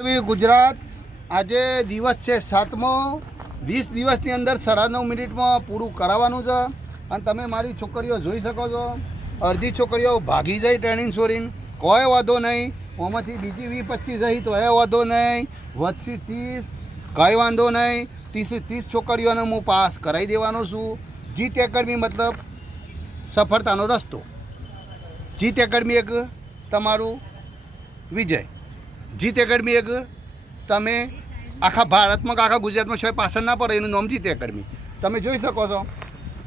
ગુજરાત આજે દિવસ છે 7મો 20 દિવસની અંદર 9.5 મિનિટમાં પૂરું કરાવવાનું છે અને તમે મારી છોકરીઓ જોઈ શકો છો. અડધી છોકરીઓ ભાગી જાય ટ્રેનિંગ છોડીને, કોઈ વાંધો નહીં. આમાંથી બીજી 20-25 રહી તો એ વાંધો નહીં, વધશે 30, કંઈ વાંધો નહીં. 30 છોકરીઓને હું પાસ કરાવી દેવાનો છું. જીત એકેડમી મતલબ સફળતાનો રસ્તો. જીત એકેડમી એક તમારું વિજય. જીત એકેડમી એક તમે આખા ભારતમાં આખા ગુજરાતમાં શોય પાછળ ના પડે એનું નામ જીત એકેડમી. તમે જોઈ શકો છો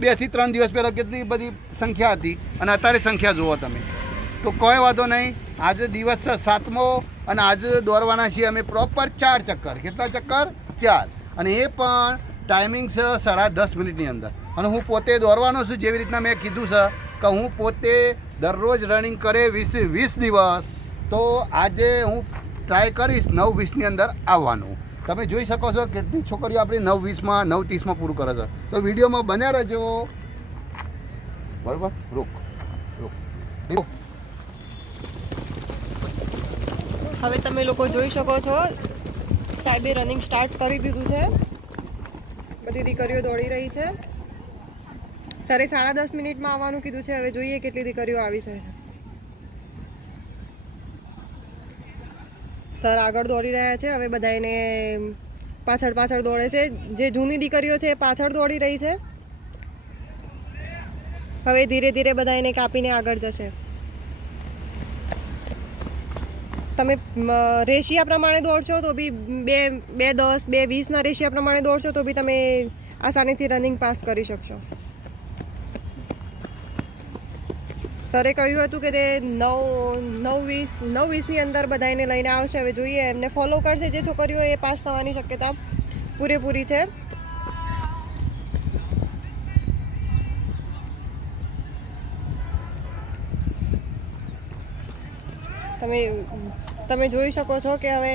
2 થી 3 દિવસ પહેલાં કેટલી બધી સંખ્યા હતી અને અત્યારે સંખ્યા જુઓ તમે. તો કોઈ વાંધો નહીં. આજે દિવસ છે 7મો અને આજે દોડવાના છીએ અમે પ્રોપર 4 ચક્કર. કેટલા ચક્કર? 4. અને એ પણ ટાઈમિંગ છે 10:30 મિનિટની અંદર. અને હું પોતે દોડવાનો છું. જેવી રીતના મેં કીધું છે કે હું પોતે દરરોજ રનિંગ કરે 20 દિવસ. તો આજે હું ટ્રાય કરીશ 9:20ની અંદર આવવાનું. તમે જોઈ શકો છો કેટલી છોકરીઓ આપણી 9:20માં 9:30માં પૂરું કરે છે. તો વિડીયોમાં બન્યા રહેજો. બરાબર? રોક. હવે તમે લોકો જોઈ શકો છો સાહેબે રનિંગ સ્ટાર્ટ કરી દીધું છે. બધી દીકરીઓ દોડી રહી છે. સરે 10:30 મિનિટમાં આવવાનું કીધું છે. હવે જોઈએ કેટલી દીકરીઓ આવી છે. સર આગળ દોડી રહ્યા છે. હવે બધાને પાછળ દોડે છે. જે જૂની દીકરીઓ છે એ પાછળ દોડી રહી છે. હવે ધીરે ધીરે બધાને કાપીને આગળ જશે. તમે રેશિયા પ્રમાણે દોડશો તો બી 2:10 2:20ના રેશિયા પ્રમાણે દોડશો તો બી તમે આસાનીથી રનિંગ પાસ કરી શકશો. સરે કહ્યું હતું કે તે 9:20ની અંદર બધાને લઈને આવશે. હવે જોઈએ એમને ફોલો કરશે જે છોકરીઓ એ પાસ થવાની શક્યતા પૂરેપૂરી છે. તમે જોઈ શકો છો કે હવે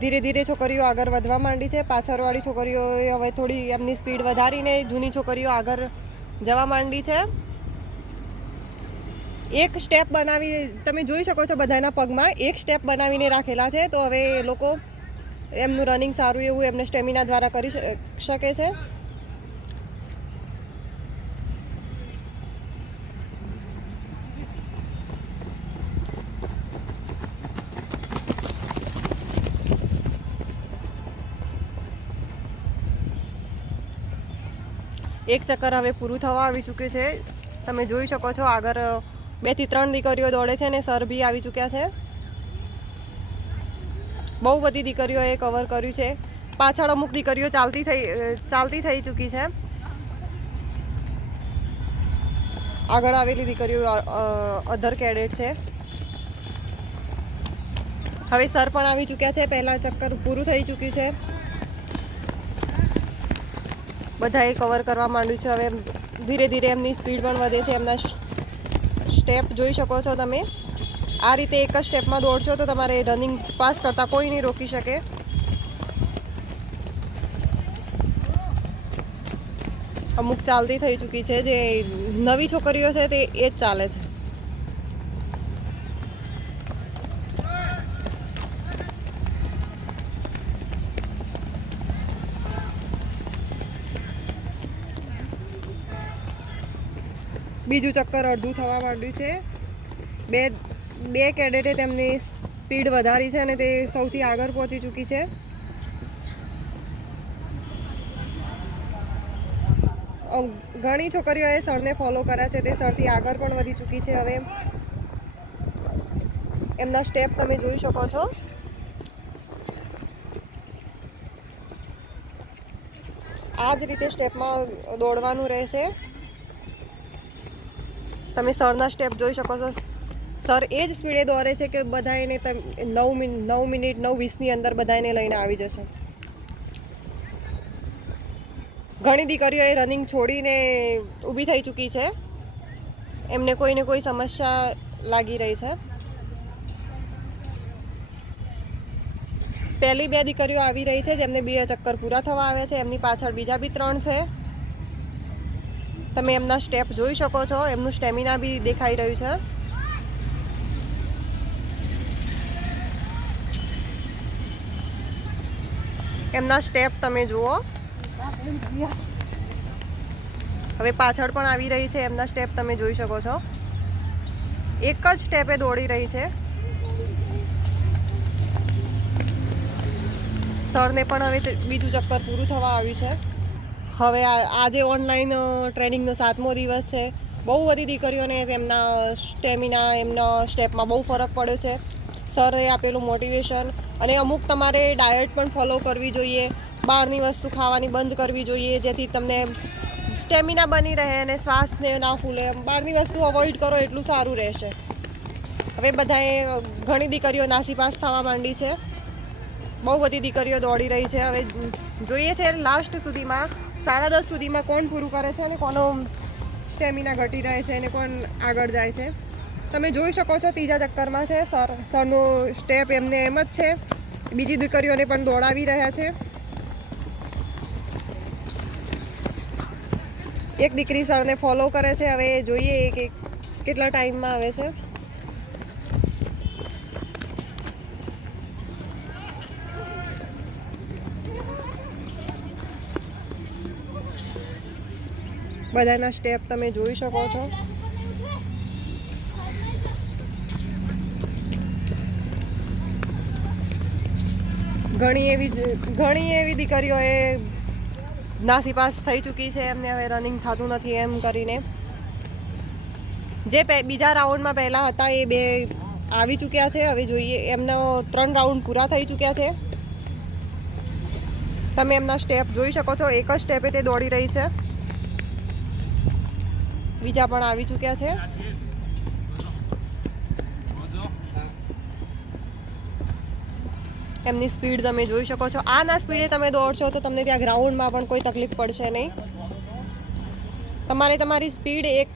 ધીરે ધીરે છોકરીઓ આગળ વધવા માંડી છે. પાછળવાળી છોકરીઓ હવે થોડી એમની સ્પીડ વધારીને જૂની છોકરીઓ આગળ જવા માંડી છે. એક સ્ટેપ બનાવી તમે જોઈ શકો છો બધાના પગમાં એક સ્ટેપ બનાવીને રાખેલા છે. તો હવે એ લોકો એમનું રનિંગ સારું એવું એમને સ્ટેમિના દ્વારા કરી શકે છે. એક ચક્કર હવે પૂરું થવા આવી ચૂક્યું છે. તમે જોઈ શકો છો આગળ 2 થી 3 દીકરીઓ દોડે છે અને સર બી આવી ચૂક્યા છે. બહુ બધી દીકરીઓએ કવર કર્યું છે. પાછળ અમુક દીકરીઓ ચાલતી થઈ ચૂકી છે. આગળ આવેલી દીકરીઓ અધર કેડેટ છે. હવે સર પણ આવી ચૂક્યા છે. પહેલાં ચક્કર પૂરું થઈ ચૂક્યું છે. બધાએ કવર કરવા માંડ્યું છે. હવે ધીરે ધીરે એમની સ્પીડ પણ વધે છે. એમના સ્ટેપ જોઈ શકો છો તમે. આ રીતે એક જ સ્ટેપમાં દોડશો તો તમારે રનિંગ પાસ કરતાં કોઈ નહીં રોકી શકે. અમુક ચાલતી થઈ ચૂકી છે. જે નવી છોકરીઓ છે તે એ જ ચાલે છે. બીજું ચક્કર અડધું થવા માંડ્યું છે. બે કેડેટે તેમની સ્પીડ વધારી છે અને તે સૌથી આગળ પહોંચી ચૂકી છે. ઘણી છોકરીઓએ સરને ફોલો કર્યા છે. તે સરથી આગળ પણ વધી ચૂકી છે. હવે એમના સ્ટેપ તમે જોઈ શકો છો. આ જ રીતે સ્ટેપમાં દોડવાનું રહેશે. તમે સરના સ્ટેપ જોઈ શકો છો. સર એ જ સ્પીડે દોડે છે કે બધાને 9 મિનિટ 9:20ની અંદર બધાને લઈને આવી જશે. ઘણી દીકરીઓએ રનિંગ છોડીને ઊભી થઈ ચૂકી છે. એમને કોઈને કોઈ સમસ્યા લાગી રહી છે. પહેલી 2 દીકરીઓ આવી રહી છે જેમને 2 ચક્કર પૂરા થવા આવ્યા છે. એમની પાછળ બીજા બી 3 છે. તમે એમના સ્ટેપ જોઈ શકો છો. એમનું સ્ટેમિના બી દેખાઈ રહ્યું છે. એમના સ્ટેપ તમે જુઓ. હવે પાછળ પણ આવી રહી છે, એમના સ્ટેપ તમે જોઈ શકો છો. એક જ સ્ટેપે દોડી રહી છે. સરને પણ હવે બીજું ચક્કર પૂરું થવા આવ્યું છે. હવે આજે ઓનલાઈન ટ્રેનિંગનો 7મો દિવસ છે. બહુ બધી દીકરીઓને તેમના સ્ટેમિના, એમના સ્ટેપમાં બહુ ફરક પડ્યો છે. સરે આપેલું મોટિવેશન, અને અમુક તમારે ડાયટ પણ ફોલો કરવી જોઈએ. બહારની વસ્તુ ખાવાની બંધ કરવી જોઈએ, જેથી તમને સ્ટેમિના બની રહે અને શ્વાસને ના ફૂલે. બહારની વસ્તુ અવોઇડ કરો એટલું સારું રહેશે. હવે બધાએ ઘણી દીકરીઓ નાસીપાસ થવા માંડી છે. બહુ બધી દીકરીઓ દોડી રહી છે. હવે જોઈએ છે લાસ્ટ સુધીમાં 10:30 સુધીમાં કોણ પૂરું કરે છે અને કોનો સ્ટેમિના ઘટી રહે છે અને કોણ આગળ જાય છે. તમે જોઈ શકો છો ત્રીજા ચક્કરમાં છે. સરનો સ્ટેપ એમને એમ જ છે. બીજી દીકરીઓને પણ દોડાવી રહ્યા છે. એક દીકરી સરને ફોલો કરે છે. હવે જોઈએ કે કેટલા ટાઈમમાં આવે છે. બધાના સ્ટેપ તમે જોઈ શકો છો. ઘણી એવી દીકરીઓએ નાસીપાસ થઈ ચૂકી છે. એમને હવે રનિંગ થતું નથી એમ કરીને. જે બીજા રાઉન્ડમાં પહેલાં હતા એ 2 આવી ચૂક્યા છે. હવે જોઈએ, એમનો 3 રાઉન્ડ પૂરા થઈ ચૂક્યા છે. તમે એમના સ્ટેપ જોઈ શકો છો. એક જ સ્ટેપે તે દોડી રહી છે. બીજા પણ આવી ચૂક્યા છે. એમની સ્પીડ તમે જોઈ શકો છો. આના સ્પીડે તમે દોડશો તો તમને ત્યાં ગ્રાઉન્ડમાં પણ કોઈ તકલીફ પડશે નહીં. તમારે તમારી સ્પીડ એક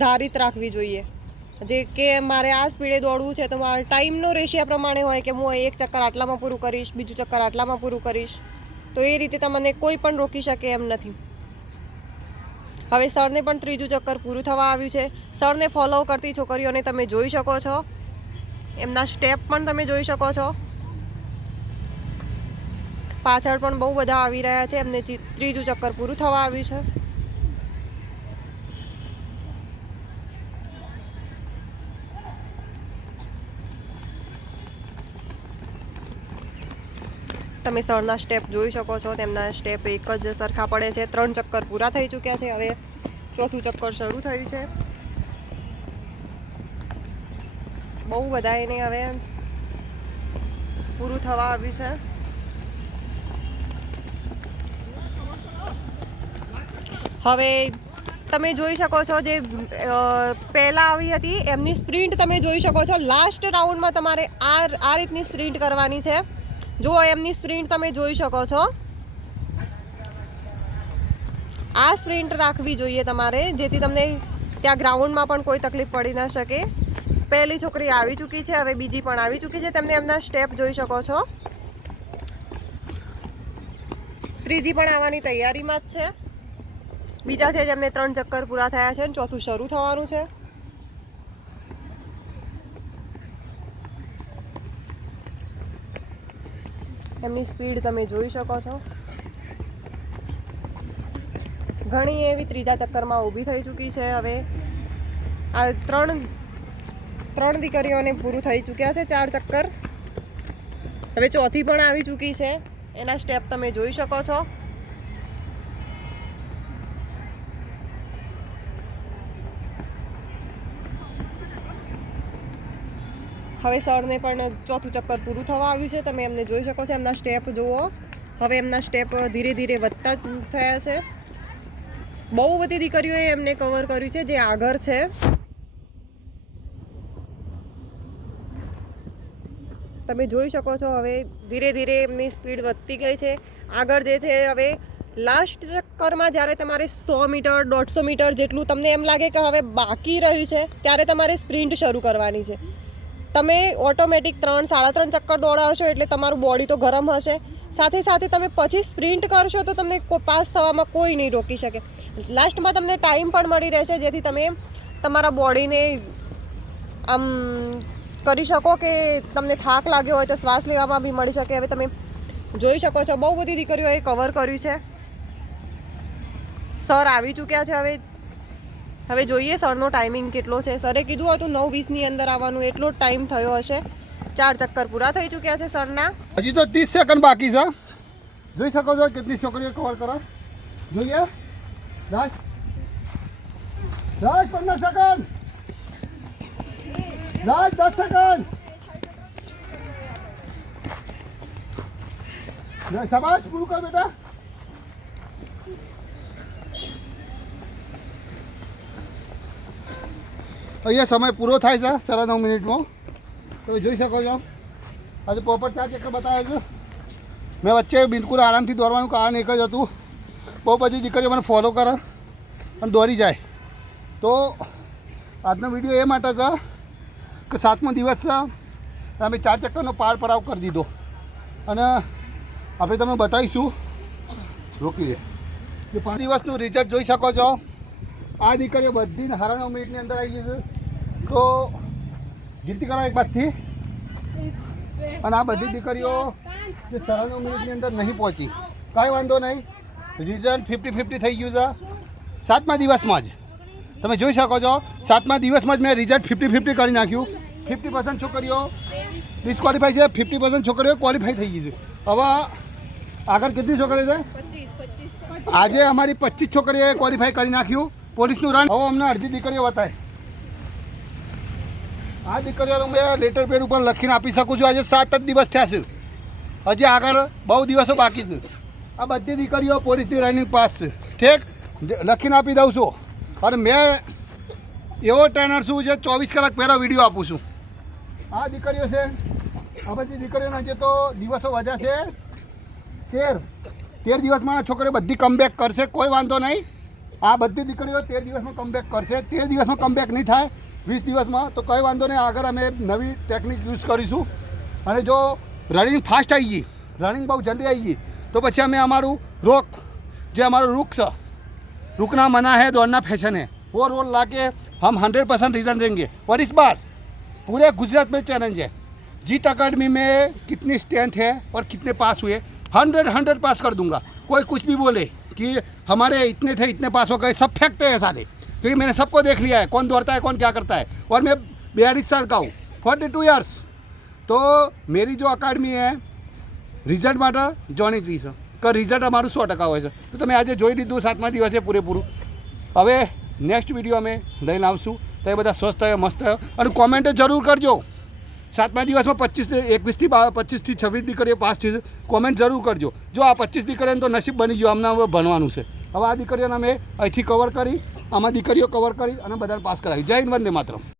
ધારિત રાખવી જોઈએ. જે કે મારે આ સ્પીડે દોડવું છે તો મારા ટાઈમનો રેશિયા પ્રમાણે હોય કે હું એક ચક્કર આટલામાં પૂરું કરીશ, બીજું ચક્કર આટલામાં પૂરું કરીશ. તો એ રીતે તમને કોઈ પણ રોકી શકે એમ નથી. હવે સરને પણ ત્રીજું ચક્કર પૂરું થવા આવ્યું છે. સરને ફોલો કરતી છોકરીઓને તમે જોઈ શકો છો. એમના સ્ટેપ પણ તમે જોઈ શકો છો. પાછળ પણ બહુ બધા આવી રહ્યા છે. એમને ત્રીજું ચક્કર પૂરું થવા આવ્યું છે. તમે સરના સ્ટેપ જોઈ શકો છો. તેમના સ્ટેપ એક જ સરખા પડે છે. 3 ચક્કર પૂરા થઈ ચૂક્યા છે. હવે 4થું ચક્કર શરૂ થયું છે. બહુ બધા એને હવે પૂરું થવા આવ્યું છે. હવે તમે જોઈ શકો છો જે પહેલાં આવી હતી એમની સ્પ્રિન્ટ તમે જોઈ શકો છો. લાસ્ટ રાઉન્ડમાં તમારે આ રીતની સ્પ્રિન્ટ કરવાની છે. જુઓ, એમની સ્પ્રિન્ટ તમે જોઈ શકો છો. આ સ્પ્રિન્ટ રાખવી જોઈએ તમારે, જેથી તમને ત્યાં ગ્રાઉન્ડમાં પણ કોઈ તકલીફ પડી ન શકે. પહેલી છોકરી આવી ચૂકી છે. હવે બીજી પણ આવી ચૂકી છે. તમે એમના સ્ટેપ જોઈ શકો છો. ત્રીજી પણ આવવાની તૈયારીમાં જ છે. બીજા છે જેમને 3 ચક્કર પૂરા થયા છે અને 4થું શરૂ થવાનું છે. એમની સ્પીડ તમે જોઈ શકો છો. ઘણી એવી ત્રીજા ચક્કરમાં ઊભી થઈ ચૂકી છે. હવે આ ત્રણ દીકરીઓને પૂરું થઈ ચૂક્યા છે 4 ચક્કર. હવે 4થી પણ આવી ચૂકી છે. એના સ્ટેપ તમે જોઈ શકો છો. હવે સરને પણ 4થું ચક્કર પૂરું થવા આવ્યું છે. તમે એમને જોઈ શકો છો. એમના સ્ટેપ જુઓ. હવે એમના સ્ટેપ ધીરે ધીરે વધતા થયા છે. બહુ બધી દીકરીઓએ એમને કવર કર્યું છે જે આગળ છે. તમે જોઈ શકો છો. હવે ધીરે ધીરે એમની સ્પીડ વધતી ગઈ છે. આગળ જે છે હવે લાસ્ટ ચક્કરમાં જ્યારે તમારે 100 મીટર 150 મીટર જેટલું તમને એમ લાગે કે હવે બાકી રહ્યું છે, ત્યારે તમારે સ્પ્રિન્ટ શરૂ કરવાની છે. તમે ઓટોમેટિક 3-3.5 ચક્કર દોડાવશો એટલે તમારું બોડી તો ગરમ હશે. સાથે સાથે તમે પછી સ્પ્રિન્ટ કરશો તો તમને પાસ થવામાં કોઈ નહીં રોકી શકે. લાસ્ટમાં તમને ટાઈમ પણ મળી રહેશે, જેથી તમે તમારા બોડીને આમ કરી શકો કે તમને થાક લાગ્યો હોય તો શ્વાસ લેવામાં બી મળી શકે. હવે તમે જોઈ શકો છો બહુ બધી દીકરીઓએ કવર કર્યું છે. સર આવી ચૂક્યા છે. હવે જોઈએ સરનો ટાઈમિંગ કેટલો છે. સરે કીધું હતું 9:20ની અંદર આવવાનું, એટલો જ ટાઈમ થયો હશે. 4 ચક્કર પૂરા થઈ ચૂક્યા છે સરના. હજી તો 30 સેકન્ડ બાકી છે. જોઈ શકો છો કેટલી છોકરીઓ કવર કરો. જોઈએ રાજ 15 સેકન્ડ, રાજ 10 સેકન્ડ. શાબાશ, પૂરું કર બેટા. અહીંયા સમય પૂરો થાય છે 9.5 મિનિટમાં. તમે જોઈ શકો છો આજે પોપટ 4 ચક્કર બતાવે છે. મેં વચ્ચે બિલકુલ આરામથી દોડવાનું કારણ એક જ હતું, બહુ બધી દીકરીઓ મને ફોલો કરે અને દોડી જાય. તો આજનો વિડીયો એ માટે છે કે 7મો દિવસ છે, અમે 4 ચક્કરનો પાર પરાવ કરી દીધો અને આપણે તમને બતાવીશું. રોકી લે કે 5 દિવસનું રિઝલ્ટ જોઈ શકો છો. આ દીકરીઓ બધી 9.5 મિનિટની અંદર આવી ગઈ છે. તો ગીતી કરો એક બાજથી. અને આ બધી દીકરીઓ જે 9.5 મિનિટની અંદર નહીં પહોંચી, કાંઈ વાંધો નહીં, રિઝલ્ટ 50-50 થઈ ગયું છે 7મા દિવસમાં જ. તમે જોઈ શકો છો 7મા દિવસમાં જ મેં રિઝલ્ટ 50-50 કરી નાખ્યું. 50% છોકરીઓ ડિસ્ક્વોલિફાઈ છે, 50% છોકરીઓ ક્વોલિફાઈ થઈ ગઈ છે. હવે આગળ કેટલી છોકરીઓ છે? 25. આજે અમારી 25 છોકરીઓએ ક્વોલિફાઈ કરી નાખ્યું પોલીસનું રન. હવે અમને અડધી દીકરીઓ બતાવે. આ દીકરીઓનું મેં લેટર પેડ ઉપર લખીને આપી શકું છું. આજે 7 જ દિવસ થયા છે, હજી આગળ બહુ દિવસો બાકી છે. આ બધી દીકરીઓ પોલીસની રનિંગ પાસ છે. ઠીક, લખીને આપી દઉં છું. અને મેં એવો ટ્રેનર છું જે 24 કલાક પહેલાં વિડીયો આપું છું. આ દીકરીઓ છે, આ બધી દીકરીઓના જે તો દિવસો વધ્યા છે 13 દિવસમાં છોકરીઓ બધી કમબેક કરશે, કોઈ વાંધો નહીં. આ બધી દીકરીઓ 13 દિવસમાં કમબેક કરશે. 13 દિવસમાં કમબેક નહીં થાય 20 દિવસમાં તો કંઈ વાંધો નહીં. આગળ અમે નવી ટેકનિક યુઝ કરીશું. અને જો રનિંગ ફાસ્ટ આવી ગઈ, રનિંગ બહુ જલ્દી આવી ગઈ તો પછી અમે અમારું રોક, જે અમારું रुख છે, रुकना मना है दौड़ना फैशन है, वो रोल ला के हम 100% रिजल्ट देंगे. और इस बार पूरे गुजरात में चैलेंज है. जीत अकेडमी में कितनी स्ट्रेंथ है और कितने पास हुए, 100 पास कर दूंगा. कोई कुछ भी बोले कि हमारे इतने थे इतने पास हो गए, सब फेंकते हैं सारे, क्योंकि मैंने सबको देख लिया है कौन दौड़ता है कौन क्या करता है. और मैं 42 साल का हूँ, 42 ईयर्स. तो मेरी जो अकेडमी है રિઝલ્ટ માટે જાણીતી છે કે રિઝલ્ટ અમારું 100% હોય છે. તો તમે આજે જોઈ લીધું 7મા દિવસે પૂરેપૂરું. હવે નેક્સ્ટ વિડીયો અમે લઈને આવશું. તો એ બધા સ્વસ્થ થયો, મસ્ત થયો. અને કોમેન્ટ જરૂર કરજો. 7મા દિવસમાં 21થી 26 દીકરીઓ પાસ થઈ છે, કોમેન્ટ જરૂર કરજો. જો આ 25 દીકરીઓને તો નસીબ બની ગયો, અમને હવે ભણવાનું છે. હવે આ દીકરીઓને અમે અહીંથી કવર કરી, આમાં દીકરીઓ કવર કરી અને બધાને પાસ કરાવી. જય હિન્દ, વંદે માતરમ.